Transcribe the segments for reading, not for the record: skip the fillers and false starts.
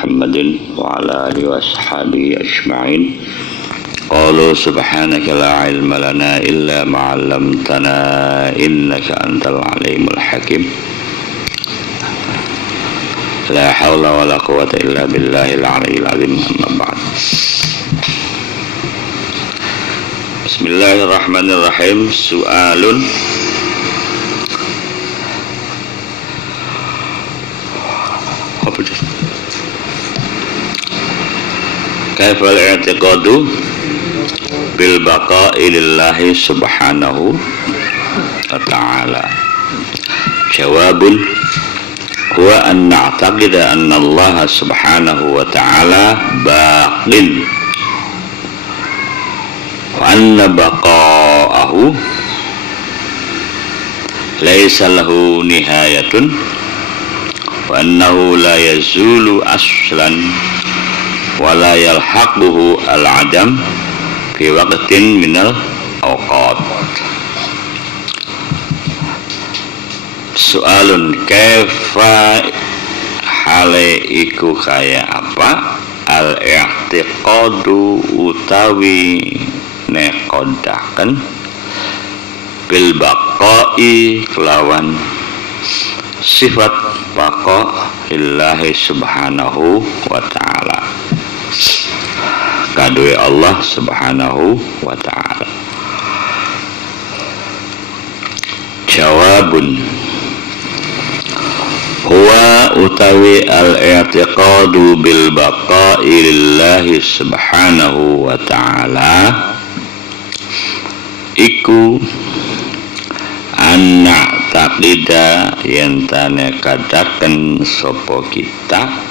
Muhammadin wa ala alihi wa ashabihi ajma'in. Qalu subhanaka la ilma lana illa ma 'allamtana innaka antal alimul hakim. La haula wa la quwwata illa billahil aliyyil azim. Amma ba'd. Bismillahirrahmanirrahim. Su'alun kaifal i'tiqadu bil baqa'i lillahi subhanahu wa ta'ala. Jawabun huwa an na'taqida anna Allah subhanahu wa ta'ala baqin wa anna baqa'ahu laysa lahu nihayatun wa annahu la yazulu aslan wa la yalhaquhu al-adam fi waqtin minal awqat. Soalun kaifa hale iku kaya apa al-i'tiqadu utawi nekodaken bil baqa'i kelawan sifat baqa lillahi subhanahu wa ta'ala kadue Allah subhanahu wa ta'ala. Jawabun huwa utawi al-i'tiqadu bil baqa'i lillahi subhanahu wa ta'ala iku anna taqida yentane kadaken sapa kita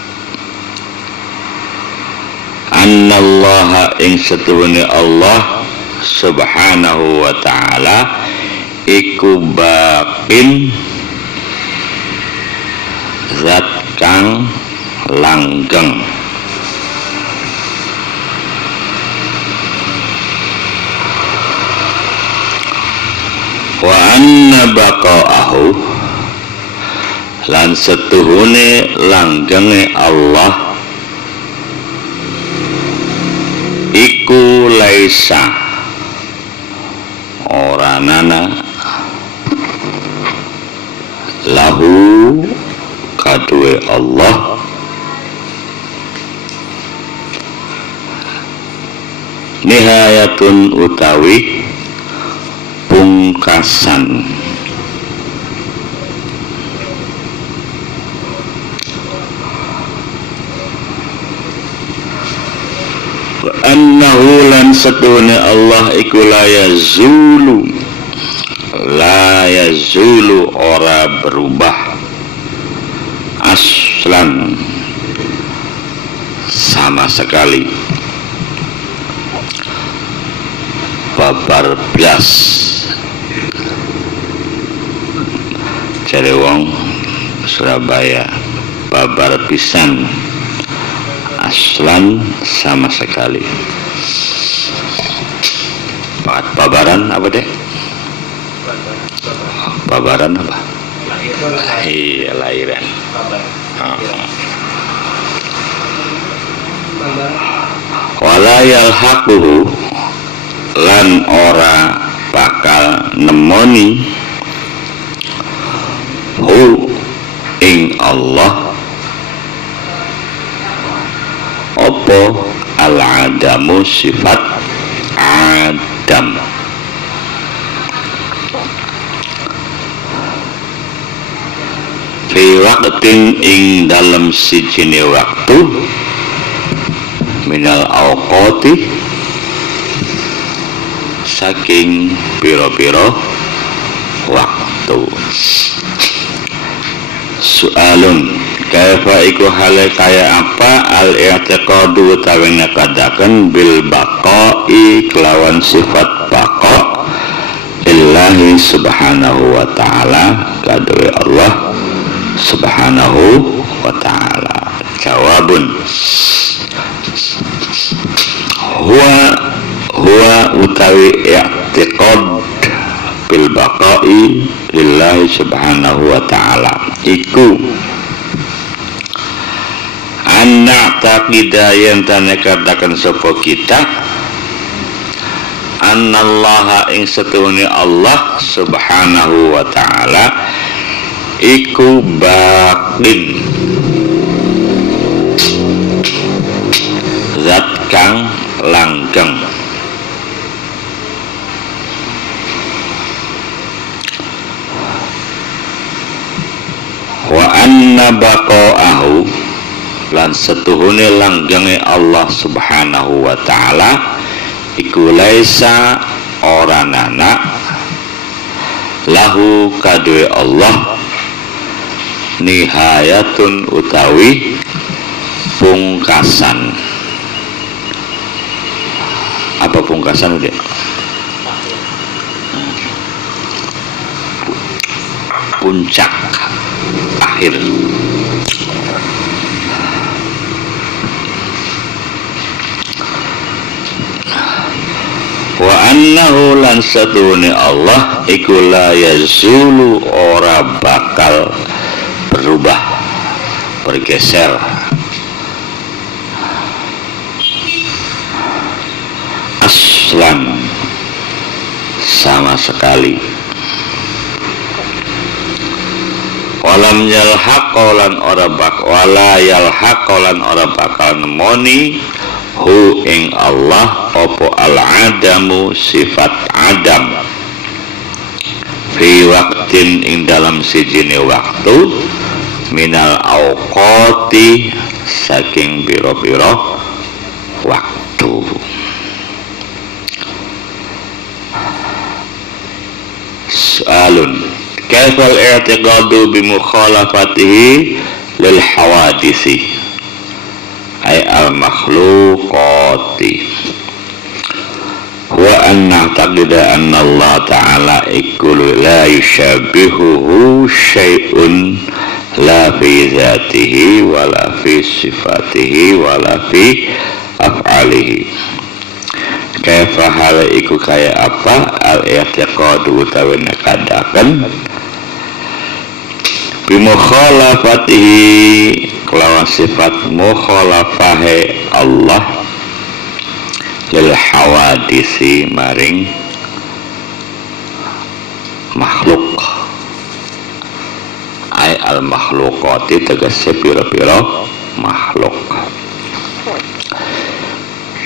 annallaha ing setuhune Allah subhanahu wa ta'ala iku baqin zat kang langgeng wa anna baqa'ahu lan setuhune langgenge Allah iku laisa oranana lahu kadue Allah nihayatun utawi pungkasan. Annahu lan satune Allah iku la yazulu ora berubah aslan sama sekali babar blas cari wong Surabaya babar pisan aslan sama sekali. Babaran apa deh? Babaran apa? Iya, lahiran. Wala yalhaquhu lan ora bakal nemoni hu ing Allah apa al-adamu sifat adam. Fi waqtin ing dalam sijine waktu minal awqati saking piro-piro waktu. Soalun kaifa iku hale kaya apa al-i'tiqadu utawi nekadaken bil baqa'i kelawan sifat baqa lillahi subhanahu wa ta'ala kadue Allah subhanahu wa ta'ala. Jawabun huwa utawi i'tiqad bil baqa'i lillahi subhanahu wa ta'ala iku anna taqida yen tane katakan sapa kita annallaha ing setuhune Allah subhanahu wa ta'ala iku baqin zat kang langgeng wa anna baqa'ahu lan setuhune langgenge Allah subhanahu wa ta'ala iku laisa ora nana lahu kadwe Allah nihayatun utawi pungkasan. Apa pungkasan udah? Puncak akhir. Wa annahu lan satune Allah iku la yazulu ora bakal berubah bergeser aslan sama sekali. Walam yalhaq lan ora bakal wala yalhaq lan ora bakal nemoni hu ing Allah opo al-adamu sifat adam fi waktin ing dalam sijine waktu minal awqati saking biro-biro waktu. Soalun kaifal i'tiqadu bi mukhalafatihi lil hawadisi ay al-makhluqati wa anna taqida anna Allah ta'ala ikul la yushabihuhu syai'un la fi zatihi wa la fi sifatihi wa la fi af'alihi. Kaifa hal iku kaya apa al-i'tiqadu utawi nekadaken bimukhalafatihi kelawan sifat mukhalafahe Allah lil hawadisi maring makhluk ay al makhlukati tegese pira-pira makhluk.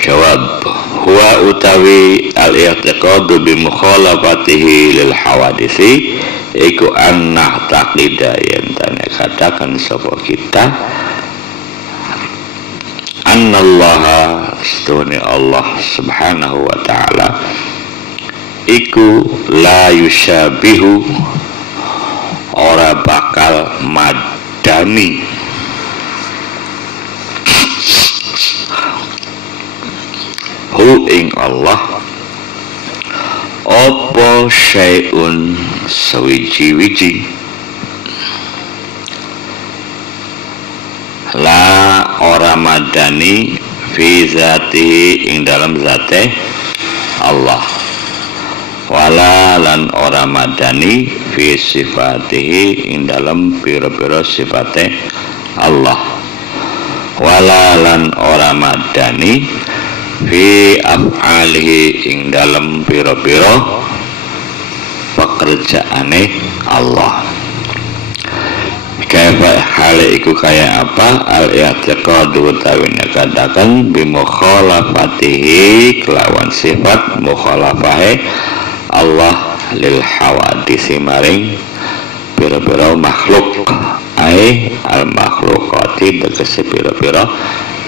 Jawab huwa utawi al-i'tiqadu bimukhalafatihi lil hawadisi iku anna taqida yen tane katakan sapa kita annallaha astune Allah subhanahu wa ta'ala iku la yushabihu ora bakal madani hu ing Allah opo syai'un sawiji-wiji la ora madani fi zati ing dalam zate Allah wala lan ora madani fi sifatihi ing dalam pira-pira sifate Allah wala lan ora madani fi af'alihi ing dalam pira-pira pekerjaane Allah. Kaifa hale iku kaya apa al-i'tiqadu utawi katakan bi mukhalafatihi kelawan sifat mukhalafahe Allah lil hawadisi maring pira-pira makhluk ai al makhlukati tegese pira-pira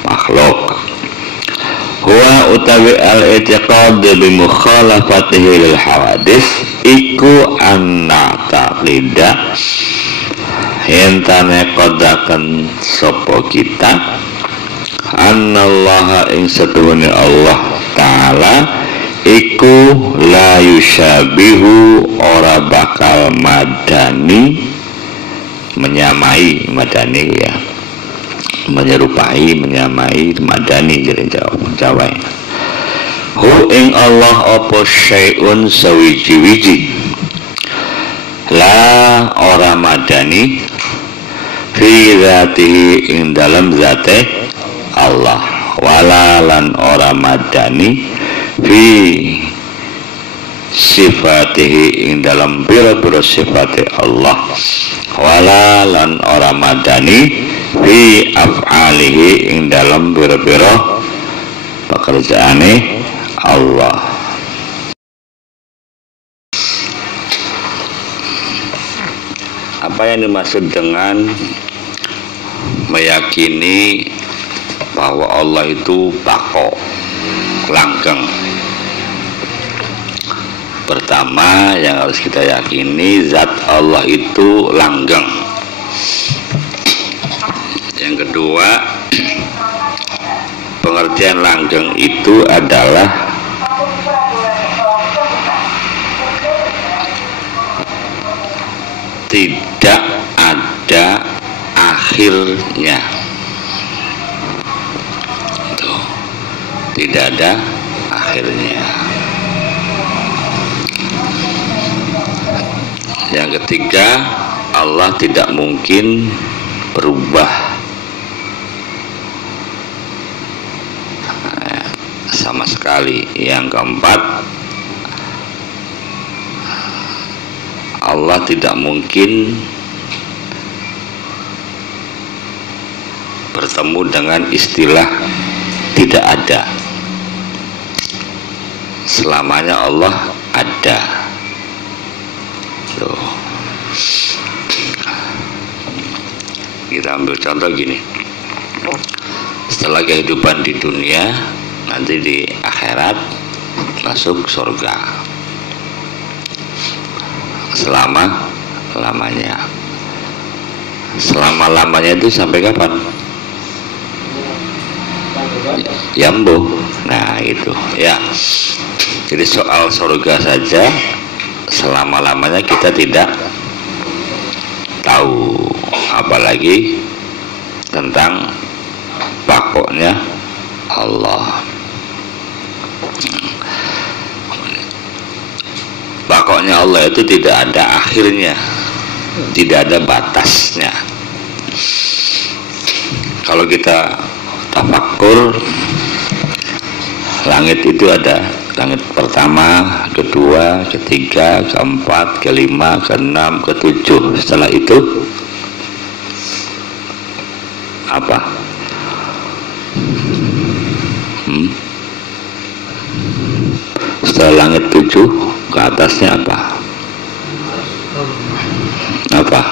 makhluk. Huwa utawi al-i'tiqad bi mukhalafatihi lil hawadis iku anna taqida hentane kodakan sopo kita annallaha ing setuhune Allah ta'ala iku la yushabihu ora bakal madani menyamai madani ya menyerupai menyamai madani jadi Jawa hu ing Allah apa syai'un sawiji-wiji la ora madani fi zatihi ing dalam zate Allah, walalan ora madani fi sifatihi ing dalam biro-biro sifati Allah, walalan ora madani fi af'alihi ing dalam biro-biro pekerjaane Allah. Apa yang dimaksud dengan meyakini bahwa Allah itu bako, langgeng? Pertama yang harus kita yakini, zat Allah itu langgeng. Yang kedua, pengertian langgeng itu adalah tidak ada akhirnya. Tuh, tidak ada akhirnya. Yang ketiga, Allah tidak mungkin berubah sama sekali. Yang keempat, Allah tidak mungkin bertemu dengan istilah tidak ada. Selamanya Allah ada. Tuh. Kita ambil contoh gini. Setelah kehidupan di dunia, nanti di akhirat masuk surga selama-lamanya. Selama-lamanya itu sampai kapan? Yambo. Nah itu ya. Jadi soal surga saja selama-lamanya kita tidak tahu, apalagi tentang bakoknya Allah. Bakoknya Allah itu tidak ada akhirnya, tidak ada batasnya. Kalau kita tafakkur, langit itu ada langit pertama, kedua, ketiga, keempat, kelima, keenam, ketujuh. Setelah itu apa? Setelah langit 7 ke atasnya apa? Apa?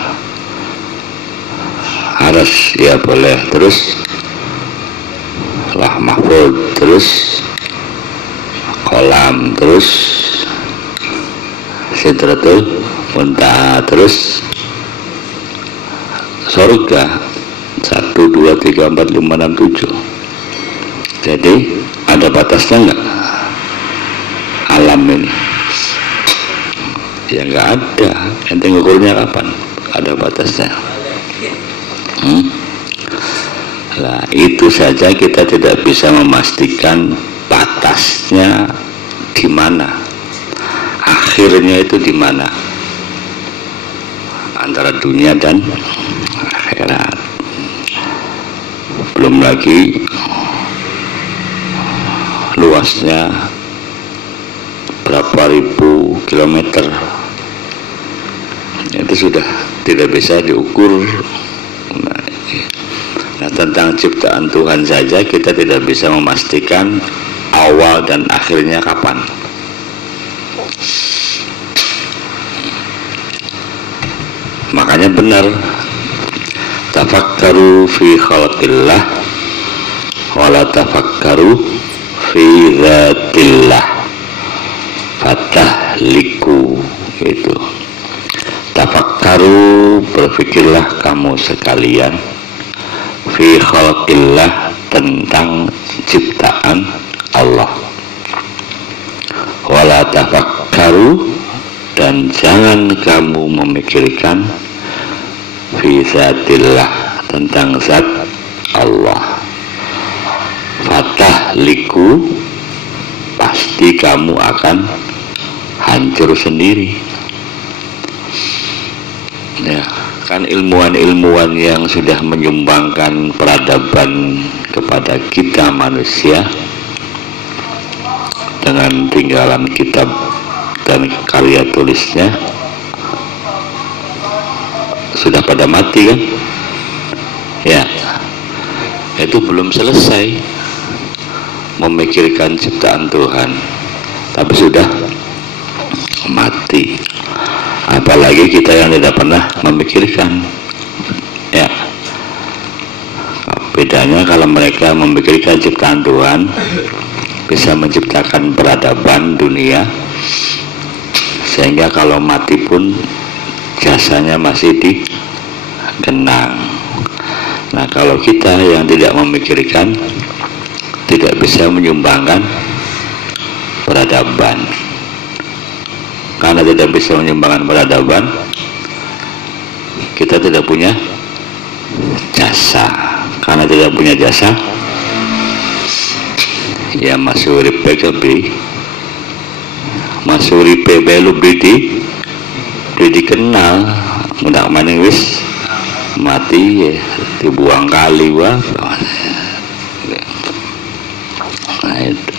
Aras, ya boleh. Terus lah mahfud, terus kolam, terus sidratul muntaha, terus surga 1, 2, 3, 4, 5, 6, 7. Jadi ada batasnya enggak alam ini? Ya enggak ada. Ente ngukurnya kapan? Ada batasnya. Nah itu saja kita tidak bisa memastikan batasnya di mana, akhirnya itu di mana antara dunia dan akhirat. Belum lagi luasnya berapa ribu kilometer, itu sudah tidak bisa diukur. Nah tentang ciptaan Tuhan saja kita tidak bisa memastikan awal dan akhirnya kapan. Makanya benar, tafakkaru fi khalqillah wala tafakkaru fi dzatillah fatahliku. Itu tafakkaru, berfikirlah kamu sekalian, fi khalqillah, tentang ciptaan Allah, wala tafakkaru, dan jangan kamu memikirkan, fi zatillah, tentang zat Allah, fatahliku, pasti kamu akan hancur sendiri. Ya, Kan ilmuwan-ilmuwan yang sudah menyumbangkan peradaban kepada kita manusia dengan tinggalan kitab dan karya tulisnya sudah pada mati kan? Ya, itu belum selesai memikirkan ciptaan Tuhan, tapi sudah mati. Apalagi kita yang tidak pernah memikirkan. Ya, bedanya kalau mereka memikirkan ciptaan Tuhan, bisa menciptakan peradaban dunia, sehingga kalau mati pun jasanya masih dikenang. Nah, kalau kita yang tidak memikirkan, tidak bisa menyumbangkan peradaban. Karena tidak bisa menyumbangkan peradaban, kita tidak punya jasa. Karena tidak punya jasa, ya masuk uripe kebi, masuk uripe belu bidi dikenal, mudah maning wis mati ya dibuang kali wah. Nah, itu.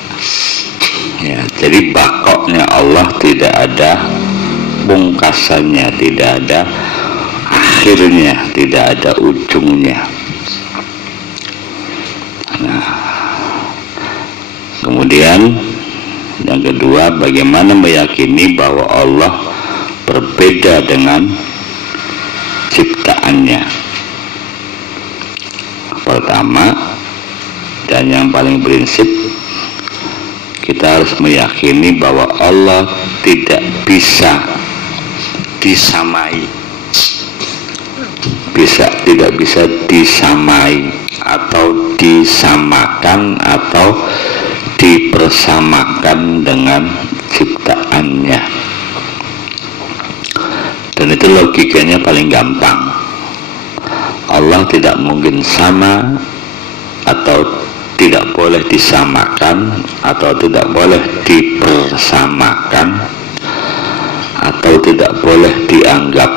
Ya, jadi bakoknya Allah tidak ada pungkasannya, tidak ada akhirnya, tidak ada ujungnya. Nah, kemudian yang kedua, bagaimana meyakini bahwa Allah berbeda dengan ciptaannya. Pertama dan yang paling prinsip, kita harus meyakini bahwa Allah tidak bisa disamai, tidak bisa disamai atau disamakan atau dipersamakan dengan ciptaannya. Dan itu logikanya paling gampang. Allah tidak mungkin sama atau tidak boleh disamakan atau tidak boleh dipersamakan atau tidak boleh dianggap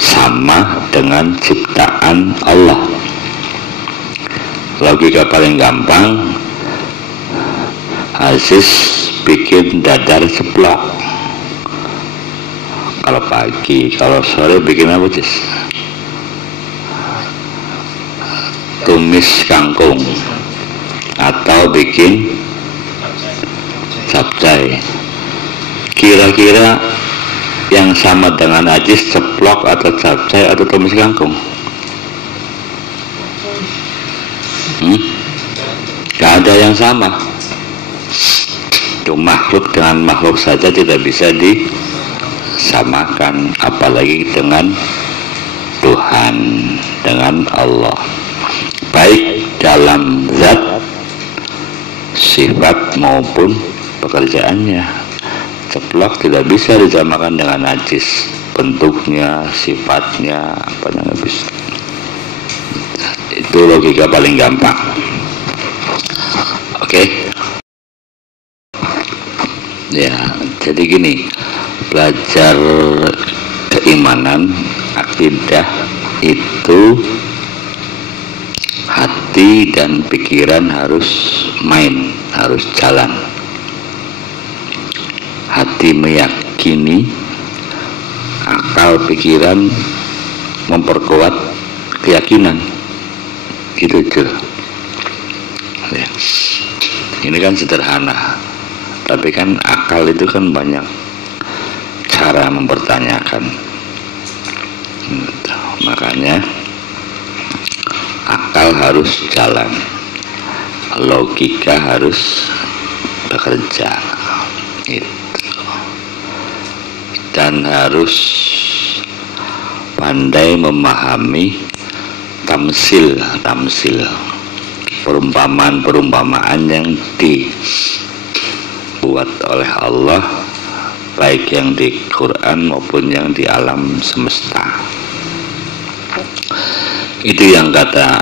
sama dengan ciptaan Allah. Logika paling gampang, Aziz bikin dadar ceplok kalau pagi, kalau sore bikin apa Cis? Tumis kangkung atau bikin capcay. Kira-kira yang sama dengan Ajis ceplok atau capcay atau tumis kangkung? Gak ada yang sama. Itu makhluk dengan makhluk saja tidak bisa disamakan, apalagi dengan Tuhan, dengan Allah, baik dalam zat, sifat maupun pekerjaannya. Ceplok tidak bisa disamakan dengan najis, bentuknya, sifatnya, apa nggak bisa. Itu logika paling gampang. Oke. Ya, jadi gini, belajar keimanan, akidah itu hati dan pikiran harus main, harus jalan. Hati meyakini, akal pikiran memperkuat keyakinan. Gitu aja. Ya. Ini kan sederhana, tapi kan akal itu kan banyak cara mempertanyakan. Makanya akal harus jalan, logika harus bekerja, dan harus pandai memahami tamsil, perumpamaan yang dibuat oleh Allah, baik yang di Quran maupun yang di alam semesta. Itu yang kata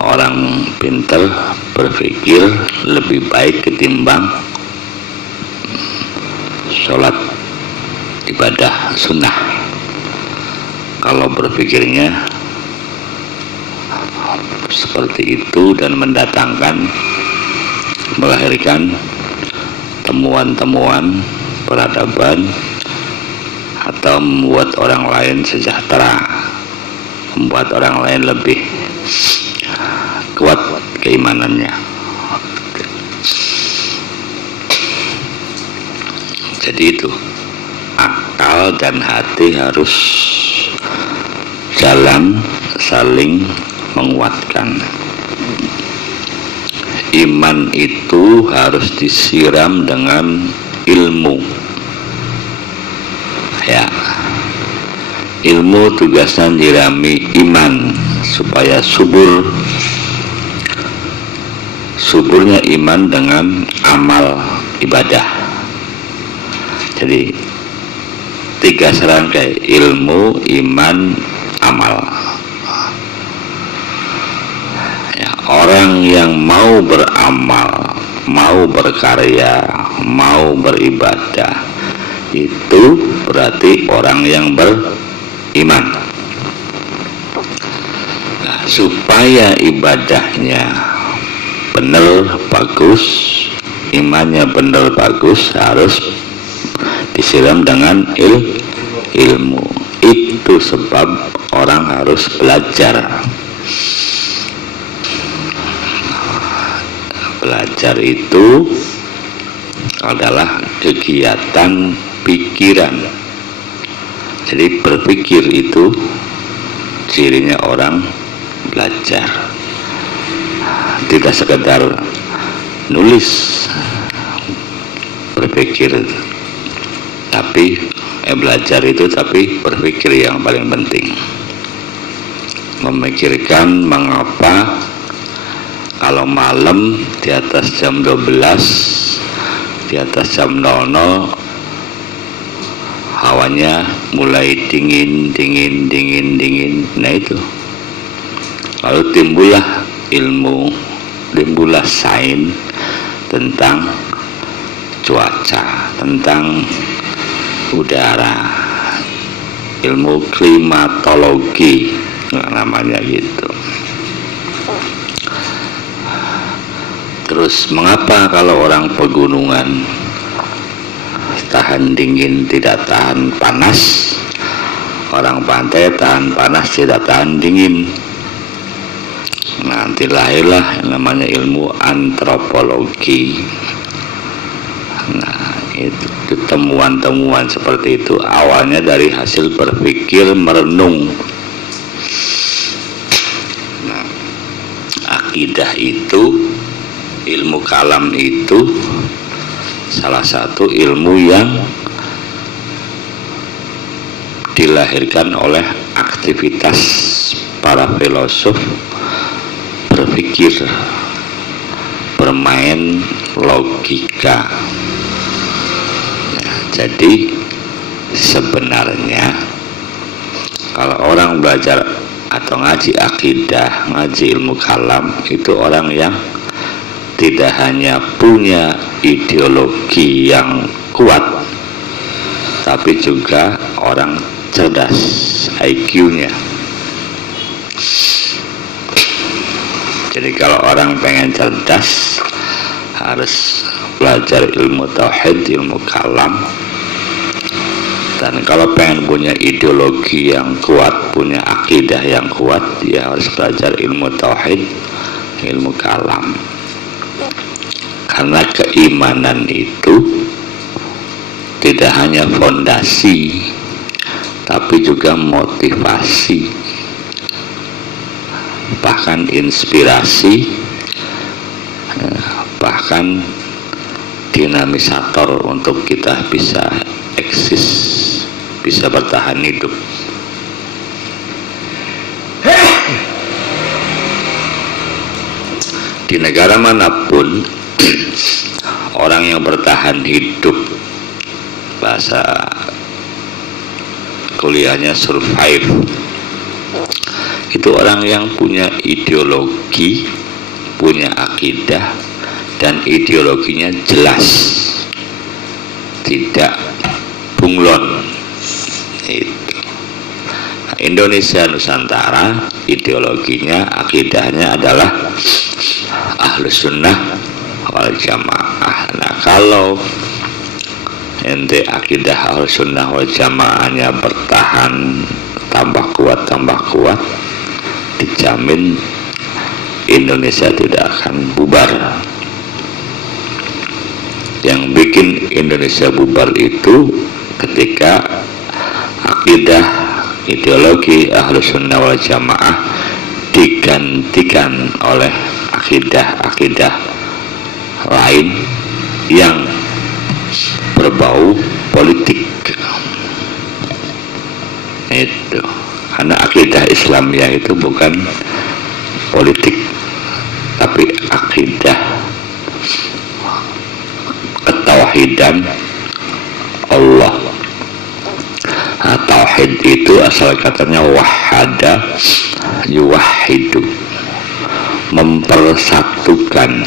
orang pintar berpikir lebih baik ketimbang sholat ibadah sunnah. kalau berpikirnya seperti itu dan melahirkan temuan-temuan peradaban atau membuat orang lain sejahtera, membuat orang lain lebih kuat keimanannya. Jadi itu, akal dan hati harus jalan saling menguatkan. Iman itu harus disiram dengan ilmu. Ya, ilmu tugasnya nyirami iman supaya subur. Suburnya iman dengan amal ibadah. Jadi 3 serangkai: ilmu, iman, amal. Ya, orang yang mau beramal, mau berkarya, mau beribadah, itu berarti orang yang beriman. Nah, supaya ibadahnya benar bagus, imannya benar bagus, harus disiram dengan ilmu. Itu sebab orang harus belajar. Belajar itu adalah kegiatan pikiran. Jadi berpikir itu cirinya orang belajar. Tidak sekedar nulis, berpikir, tapi belajar itu tapi berpikir yang paling penting. Memikirkan mengapa kalau malam di atas jam 12, di atas jam 00 hawanya mulai dingin. Nah itu, lalu timbullah ilmu, timbullah sains tentang cuaca, tentang udara, ilmu klimatologi namanya gitu. Terus mengapa kalau orang pegunungan tahan dingin tidak tahan panas, orang pantai tahan panas tidak tahan dingin? Nanti lahirlah yang namanya ilmu antropologi. Nah, itu temuan-temuan seperti itu awalnya dari hasil berpikir merenung. Nah, akidah itu, ilmu kalam itu salah satu ilmu yang dilahirkan oleh aktivitas para filosof berpikir, bermain logika. Ya, jadi sebenarnya kalau orang belajar atau ngaji akidah, ngaji ilmu kalam, itu orang yang tidak hanya punya ideologi yang kuat, tapi juga orang cerdas, IQ-nya. Jadi kalau orang pengen cerdas harus belajar ilmu tauhid, ilmu kalam. Dan kalau pengen punya ideologi yang kuat, punya akidah yang kuat, dia harus belajar ilmu tauhid, ilmu kalam. Karena keimanan itu tidak hanya fondasi, tapi juga motivasi, bahkan inspirasi, bahkan dinamisator untuk kita bisa eksis, bisa bertahan hidup. Di negara manapun orang yang bertahan hidup, bahasa kuliahnya survive, itu orang yang punya ideologi, punya akidah, dan ideologinya jelas, tidak bunglon. Itu Indonesia Nusantara ideologinya, akidahnya adalah Ahlus Sunnah wal Jamaah. Nah, kalau ente akidah Ahlus Sunnah wal Jamaahnya bertahan tambah kuat, dijamin Indonesia tidak akan bubar. Yang bikin Indonesia bubar itu ketika akidah ideologi Ahlus Sunnah wal Jamaah digantikan oleh akidah-akidah lain yang berbau politik. Itu karena akidah Islamiyah itu bukan politik, tapi akidah ketauhidan Allah. Nah, tauhid itu asal katanya wahada yuwahidu, mempersatukan.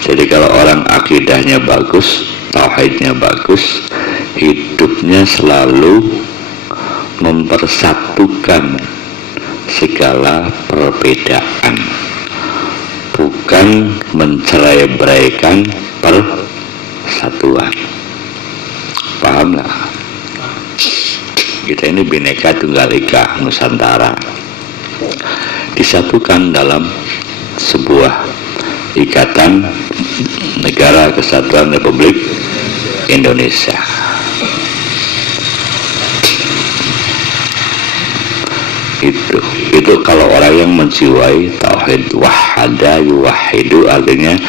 Jadi kalau orang akidahnya bagus, tauhidnya bagus, hidupnya selalu mempersatukan segala perbedaan, bukan mencerai-beraikan persatuan. Paham nggak? Kita ini Bhinneka Tunggal Ika Nusantara, disatukan dalam sebuah ikatan Negara Kesatuan Republik Indonesia. Itu kalau orang yang menjiwai tauhid wahada yuwahidu, artinya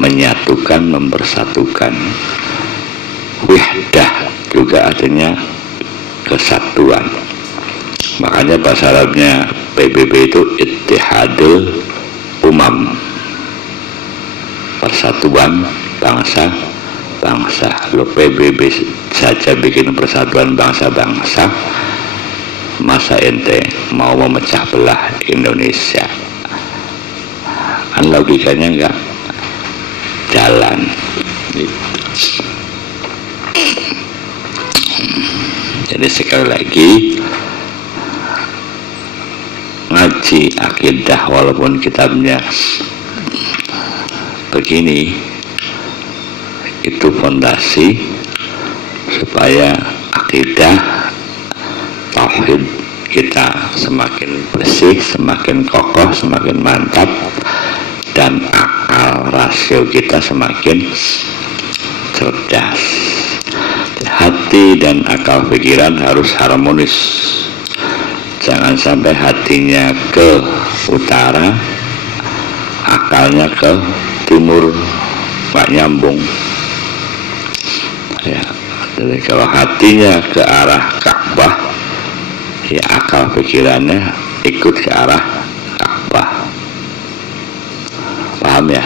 menyatukan, mempersatukan. Wihdah juga artinya kesatuan. Makanya bahasa Arabnya PBB itu Ittihadul Umam, persatuan bangsa-bangsa. Lo PBB saja bikin persatuan bangsa-bangsa, masa ente mau memecah belah Indonesia? Kan logikanya enggak jalan. Jadi sekali lagi, ngaji akidah walaupun kitabnya begini, itu fondasi supaya akidah tauhid kita semakin bersih, semakin kokoh, semakin mantap, dan akal rasio kita semakin cerdas. Hati dan akal pikiran harus harmonis. Jangan sampai hatinya ke utara, akalnya ke timur, nggak nyambung. Ya, jadi kalau hatinya ke arah Ka'bah, ya akal pikirannya ikut ke arah Ka'bah. Paham ya?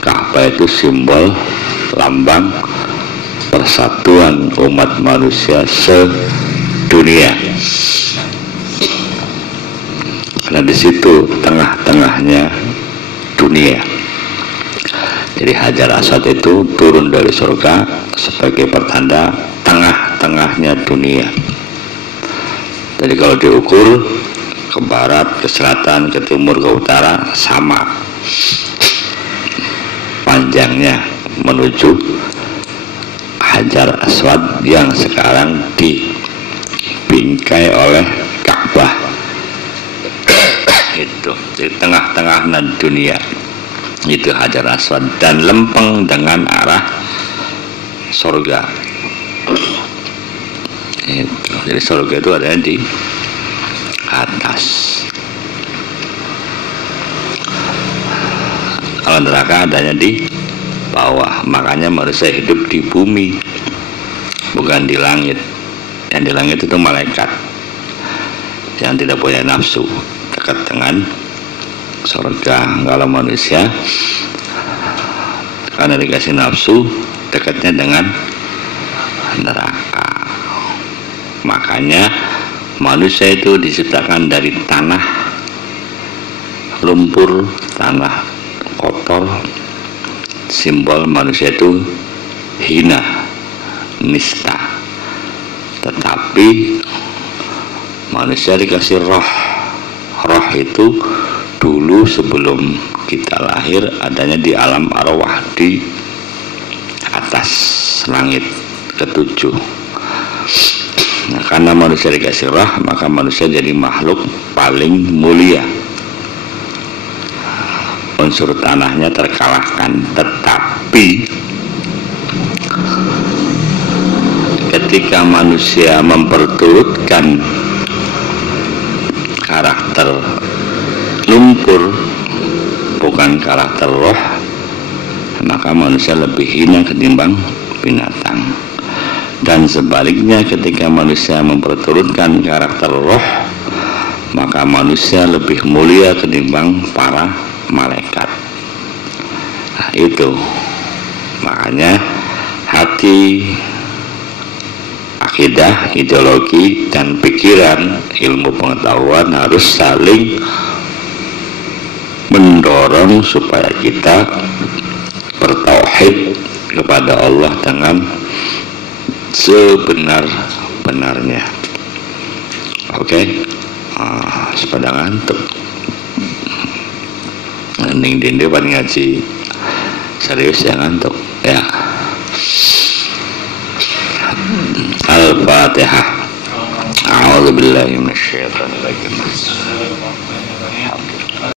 Ka'bah itu simbol, lambang persatuan umat manusia sedunia. Karena di situ tengah-tengahnya dunia. Jadi Hajar Aswad itu turun dari surga sebagai pertanda tengah-tengahnya dunia. Jadi kalau diukur ke barat, ke selatan, ke timur, ke utara sama panjangnya menuju Hajar Aswad yang sekarang dibingkai oleh Ka'bah. Itu di tengah-tengah dunia itu Hajar Aswad, dan lempeng dengan arah surga. Itu. Jadi surga itu ada di atas, kalau neraka adanya di bawah. Makanya manusia hidup di bumi, bukan di langit. Yang di langit itu malaikat yang tidak punya nafsu, dekat dengan surga. Kalau manusia karena dikasih nafsu, dekatnya dengan neraka. Makanya manusia itu diciptakan dari tanah, lumpur, tanah kotor. Simbol manusia itu hina, nista. Tetapi manusia dikasih roh. Roh itu dulu sebelum kita lahir adanya di alam arwah di atas langit ketujuh. Nah, karena manusia dikasih roh, maka manusia jadi makhluk paling mulia. Unsur tanahnya terkalahkan. Tetapi ketika manusia memperturutkan karakter lumpur, bukan karakter roh, maka manusia lebih hina ketimbang binatang. Dan sebaliknya, ketika manusia memperturutkan karakter roh, maka manusia lebih mulia ketimbang para malaikat. Nah, itu makanya hati, akidah, ideologi, dan pikiran, ilmu pengetahuan harus saling mendorong supaya kita bertauhid kepada Allah dengan sebenar-benarnya. Oke, sepada ngantuk. Ning dinde pan ngaji serius ya ngantuk ya. Al-Fatihah. A'udzu billahi minasyaitonir rajim.